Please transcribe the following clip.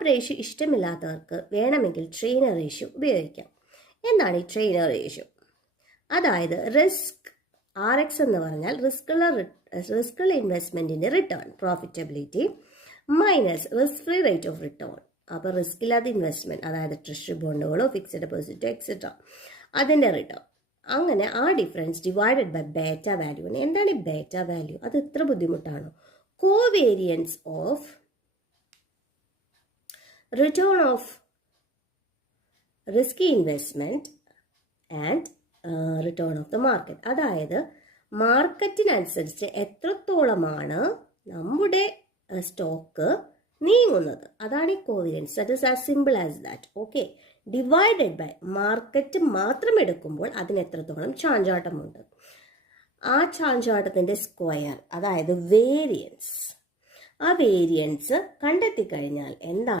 Lab ratio ഇഷ്ടമില്ലാത്തവർക്ക് വേണമെങ്കിൽ trainer ratio ഉപയോഗിക്കാം. എന്താണ് ഈ ട്രെയിനർ റേഷ്യോ? അതായത് RX എന്ന് പറഞ്ഞാൽ റിസ്ക്കുള്ള ഇൻവെസ്റ്റ്മെൻറ്റിൻ്റെ return profitability minus risk free rate of return. അപ്പോൾ റിസ്ക് ഇല്ലാത്ത ഇൻവെസ്റ്റ്മെൻറ്റ്, അതായത് ട്രഷറി ബോണ്ടുകളോ ഫിക്സഡ് ഡെപ്പോസിറ്റോ എക്സെട്ര, അതിൻ്റെ റിട്ടേൺ. അങ്ങനെ ആ difference divided by beta value. എന്താണ് ഈ ബേറ്റ വാല്യൂ? അത് ഇത്ര ബുദ്ധിമുട്ടാണോ? Covariance of return of risky investment and return of the market. അതായത് മാർക്കറ്റിനനുസരിച്ച് എത്രത്തോളമാണ് നമ്മുടെ സ്റ്റോക്ക് നീങ്ങുന്നത്, അതാണ് ഈ covariance. That is as simple as that. Okay, divided by market മാത്രം എടുക്കുമ്പോൾ അതിന് എത്രത്തോളം ചാഞ്ചാട്ടമുണ്ട്, ആ ചാഞ്ചാട്ടത്തിൻ്റെ സ്ക്വയർ, അതായത് വേരിയൻസ്. ആ വേരിയൻസ് കണ്ടെത്തി കഴിഞ്ഞാൽ എന്താണ്